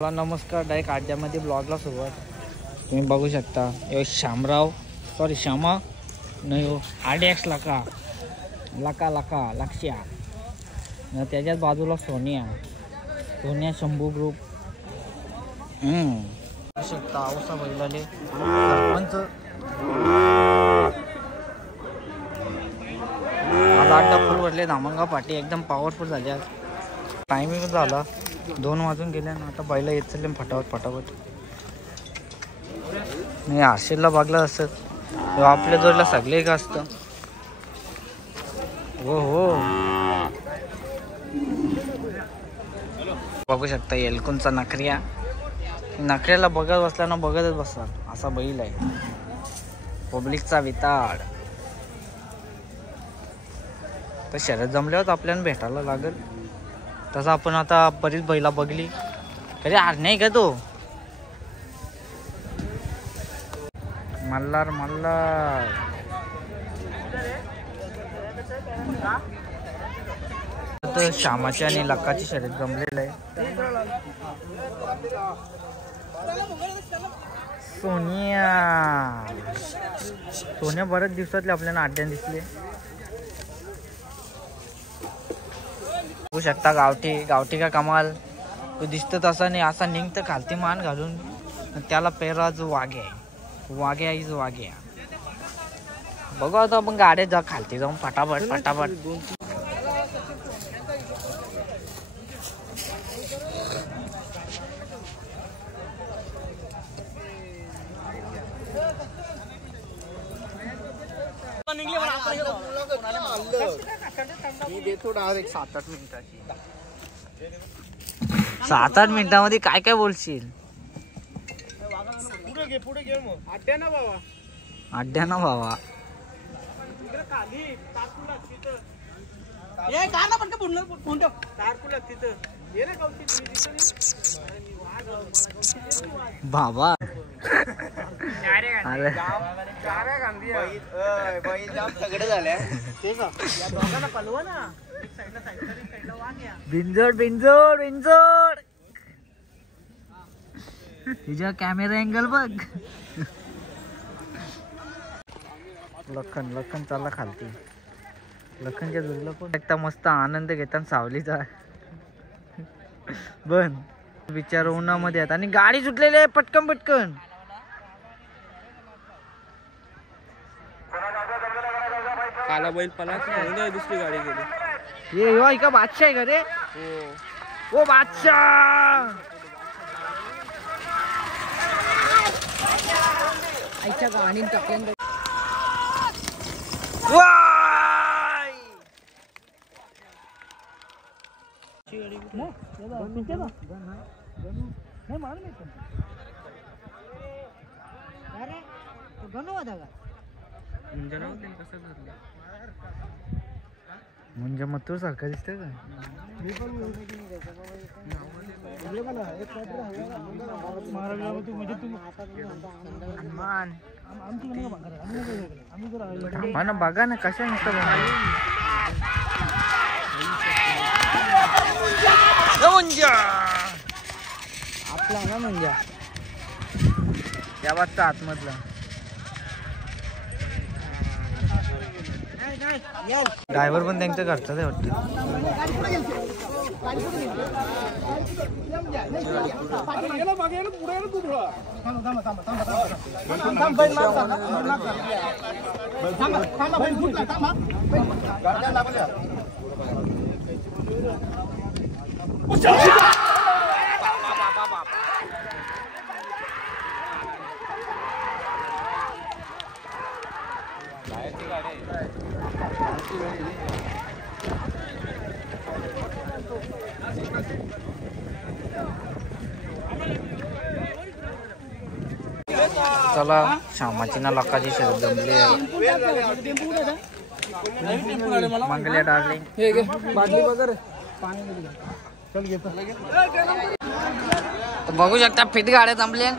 नमस्कार, डायरेक्ट आड्यामध्ये ब्लॉगला सुरुवात. तुम्ही बघू शकता यो श्यामराव श्यामा नाही हो RDX लका लक्ष्या. त्याच्याच बाजूला सोनिया शंभू ग्रुप. बघू शकता औसा बैलाले सरपंच आज अड्डा फुल भरले. धामंगा पाठी एकदम पॉवरफुल झाली. आज टायमिंग झाला 2 वाजून गेले ना. आता बैला येत चालले फटाफट. नाही आरशेला बघला असत आपल्या जोडला सगळे का असतं. हो बघू शकता एलकुंचा नखऱ्याला बघत बसला ना बघतच बसणार असा बैल आहे. पब्लिकचा विताड. तर शर्यत जमल्यावर आपल्याला भेटायला लागेल. तसं आपण आता बरीच बैला बघली कधी आर नाही का तो मल्हार तर श्यामाची आणि लक्काची शर्यत जमलेलं आहे. सोनिया बऱ्याच दिवसातले आपल्याला अड्ड्यान दिसले. बघू शकता गावठी का कमाल. तो दिसत तसा नाही असा निघतं खालती मान घालून. त्याला पेरा जो वाघ्या बघू आता आपण गाड्या जा खालती जाऊन फटाफट. डायरेक्ट 7-8 मिनिटाची. 7-8 मिनिटांमध्ये काय बोलशील. पुढे घे मग अड्ड्या ना भावा. बाबा सगळे झाले. बिंजोड तुझ्या कॅमेरा अँगल बघ. लखन चालला खालती. लखनच्या जुळला पण एकटा मस्त आनंद घेताना सावलीचा बन विचार उन्हामध्ये आहेत आणि गाडी सुटलेली आहे. पटकन काला बैल पला दुसरी गाडी गेली. ये हो का बादशाह आहे का रे. ओ बादशाह आईच्या गाणी टाकल्या. म्हणजे मग तू सारखा दिसतोय का. बघा ना कशा नुसतं आपला ना म्हणजे त्या वाजता आतमधला ड्रायव्हर पण त्यांचं घरचं आहे वाटतं. चला श्यामाची ना लक्काची शर्यत जमली आहे. मंगल्या डार्लिंग बघू शकता फिट गाड्या जमल्या.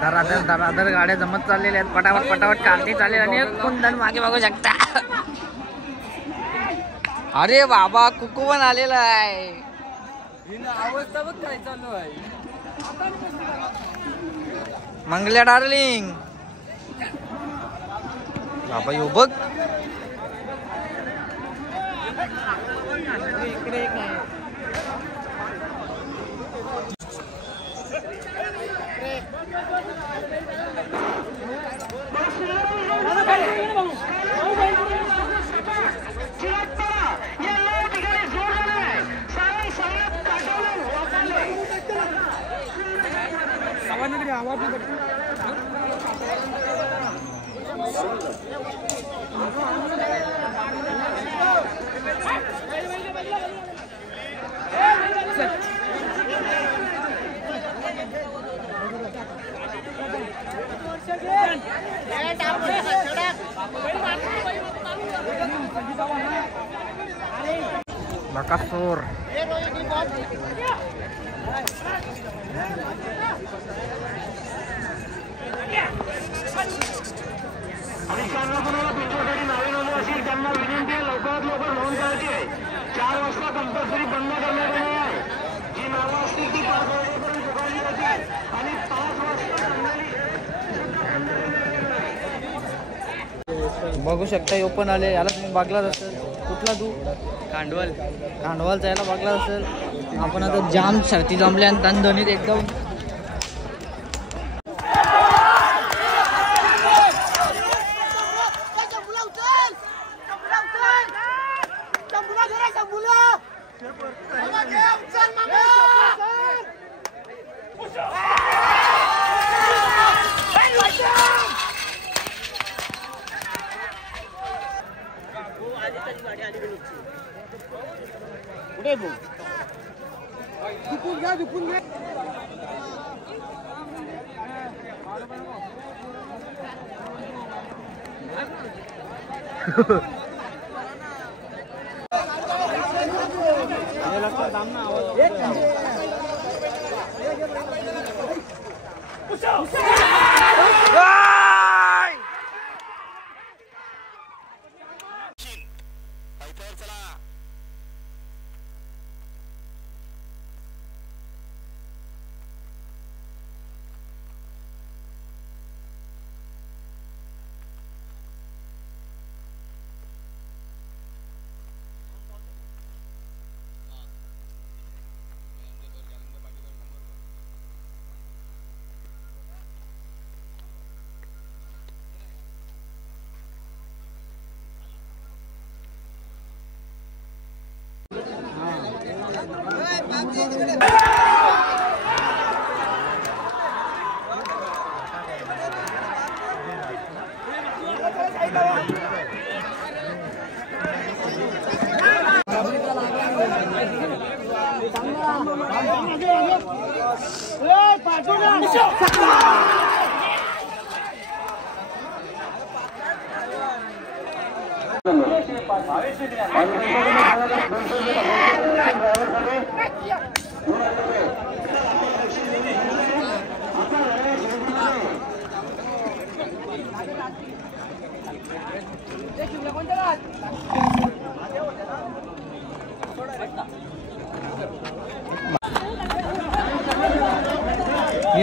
दरादर गाड्या जमत चाललेल्या आहेत. पटापट कालती चालेल आणि कुंदन मागे बघू शकता. अरे बाबा कुकू पण आलेला आहे. अवस्था बघ काय चालू आहे. मंगल्या डार्लिंग बाबा येऊ बघ. बकासूर त्यांना विनंती आहे लवकरात लवकर नोंद करायची आहे. 4 वाजता कंपल्सरी बंद करण्यात येणार आहे. जी नावं असतील ती 5 वाजेपर्यंत पुकारली जातील आणि 5 वाजता बघू शकता ओपन आले. याला तुम्ही बघलाच असेल. कुठला तू कांडवालचा याला बघलाच असेल. आपण आता जाम शर्ती जमल्या आणि दणदणीत एकदम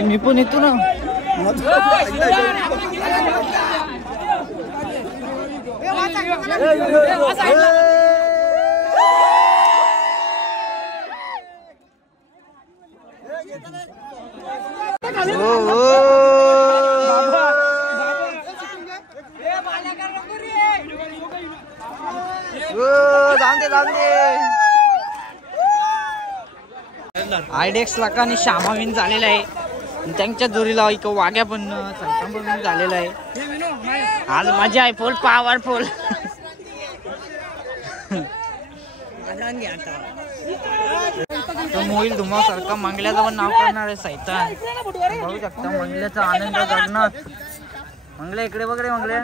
मी पण येतो ना. आयडेक्स लाका आणि श्यामा विन झालेला आहे. त्यांच्या जोरीला एक वाघ्या पण विन झालेला आहे. आज मजा आहे फुल पॉवरफुल. मोहिल धुमा सारखा मंगल्याचं पण नाव करणार आहे सैतान. बघू शकता मंगल्याचा आनंद जगणार. मंगल्या इकडे बघ रे मंगल्या.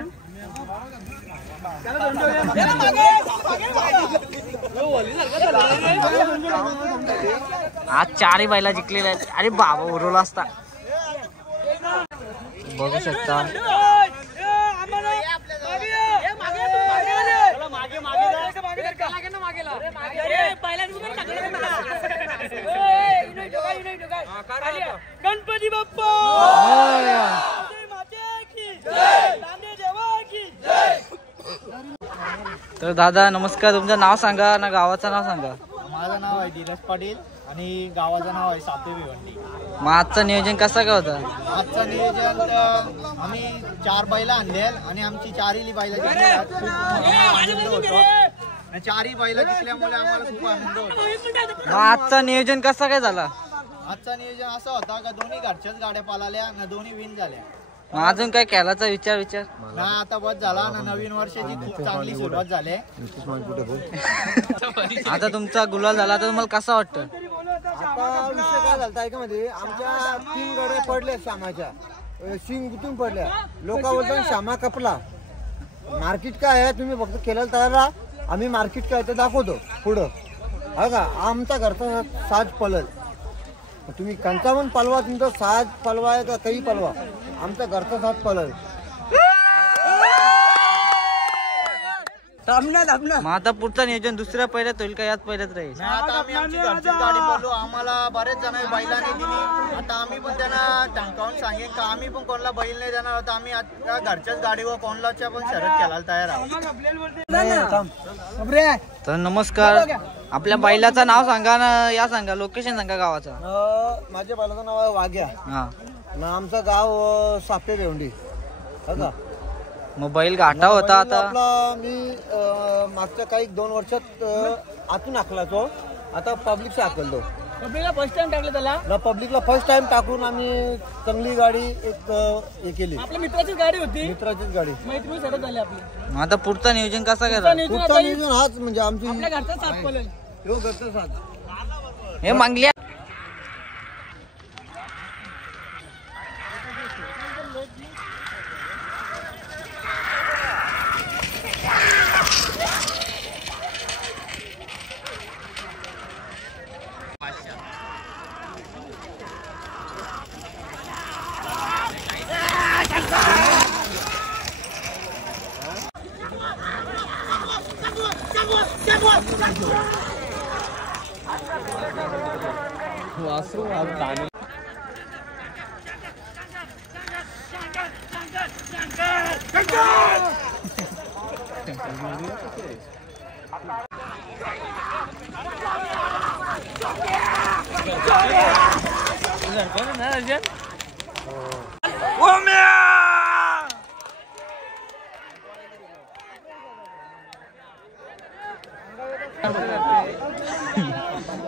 आज 4 बैला जिंकलेला आहे. अरे बाबा उरवला असता. बघू शकता गणपती बाप्पा तर दादा नमस्कार, तुमचं नाव सांगा ना गावाचं नाव सांगा. माझं नाव आहे धीरज पाटील आणि गावाचं नाव आहे सापे भिवंडी. मग आजचं नियोजन कसं काय होतं? आजचं नियोजन आम्ही 4 बैल आणले आणि आमची 4ही बैल जिंकल्यात. खूप आनंद होतो. 4ही बैल जिंकल्यामुळे आम्हाला खूप आनंद होतो. मग आजचं नियोजन कसं काय झालं? आजचं नियोजन असं होता का दोन्ही घरच्याच गाड्या पळाल्या ना, दोन्ही विन झाल्या. मग अजून काय खेळाचा विचार ना आता बस झाला ना, नवीन वर्षाची खूप चांगली सुरुवात झाली. आता तुमचा गुलाल झाला तर तुम्हाला कसं वाटतं? आता विषय काय झालता ऐकामध्ये, आमच्या 3 गाड्या पडल्या श्यामाच्या, शिंग गुतून पडल्या. लोकांबद्दल श्यामा कपला. मार्केट काय आहे तुम्ही फक्त केलं तयार राहा, आम्ही मार्केट काय ते दाखवतो पुढं. हा का आमचा घरचा साज पलल, तुम्ही कंचा पण पलवा, तुमचा साज पलवा आहे का काही पलवा, आमचा घरचा साज पलल. मग आता पुढचं नियोजन दुसऱ्या पहिल्यात होईल का याच पहिल्यात राहील? आता आम्ही आमची घरचीच गाडी बोललो. आम्हाला बरेच जण बैलांनी दिली. आता आम्ही पण त्यांना टंकावून सांगेन का आम्ही पण कोणाला बैल नाही देणार होता. आम्ही आता घरच्याच गाडीवर कोणाच्या पण शर्यत खेळायला तयार आहोत. तर नमस्कार, आपल्या बैलाचं नाव सांगा ना, या सांगा, लोकेशन सांगा गावाचं. माझ्या बैलाचं नाव आहे वाघ्या हा. ना, आमचं गाव सापे भिवंडी. हा का मग बैल गाठा होता आता? आपला मी मागच्या काही 2 वर्षात आतून आखला तो, आता पब्लिकशी आखलतो. पब्लिकला फर्स्ट टाइम टाकलं त्याला ना, पब्लिकला फर्स्ट टाइम टाकून आम्ही चांगली गाडी एक हे केली. आपल्या मित्राचीच गाडी होती, मित्राचीच गाडी. मैत्री सरत झाली आपली. मग आता पुढचं नियोजन कसं करा? पुढचा नियोजन हाच म्हणजे आमची आपल्या घरचा साथ पळेल. हो, घरचा साथ. हे मागल्या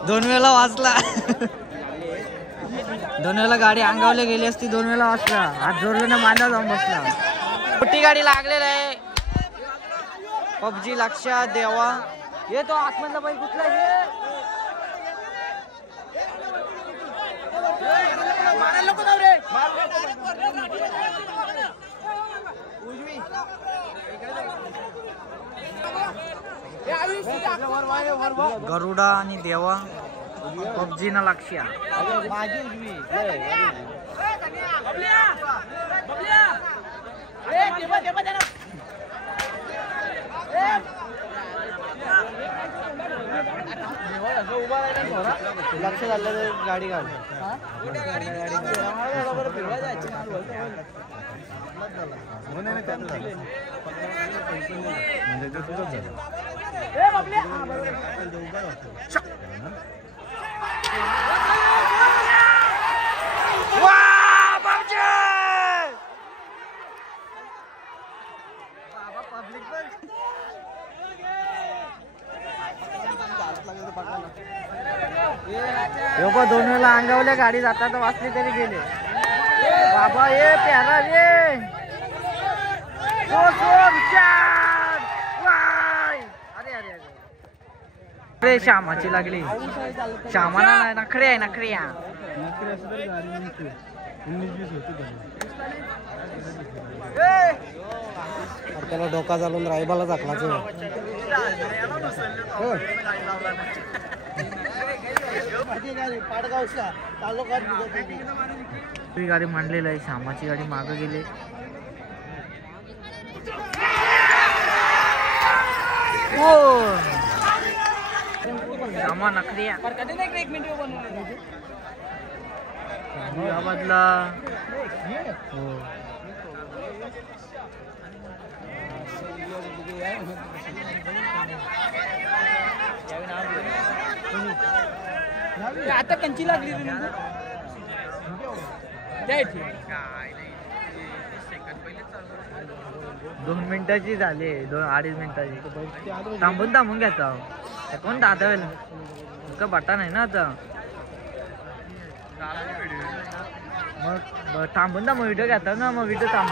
दोन वेळा वाचला. 2 वेळा गाडी अंगावले गेली असती, 2 वेळा वाचला. हात जोडले ना, मांडा जाऊन बसला. मोठी गाडी लागलेला आहे. पबजी लक्षा देवा येतो आतमधला बैल कुठला आहे? गरुडा आणि देवा, पबजी ना लक्ष्या. लक्ष झालं गाडी काढ. लोक 2 वेळा अंगावल्या गाडी जातात वाचली तरी गेले. बाबा ये प्यारा ये अरे अरे अरे श्यामाची लागली. श्यामाला नखरे आहे, नखरे. त्याला डोका चालून रायबाला दाखलायचं. गाडी मांडलेली आहे, श्यामाची गाडी मागे गेली. श्यामा नखरिया. अहमदाबादला हो आता कंची लागली रे नेमकं. द्या इथे. 2 मिनिटाची झाली 2-2.5 मिनिटाची थांबून घ्यायचा कोण दादा का बटा नाही ना आता मग थांबून व्हिडिओ घेता ना मग व्हिडिओ थांब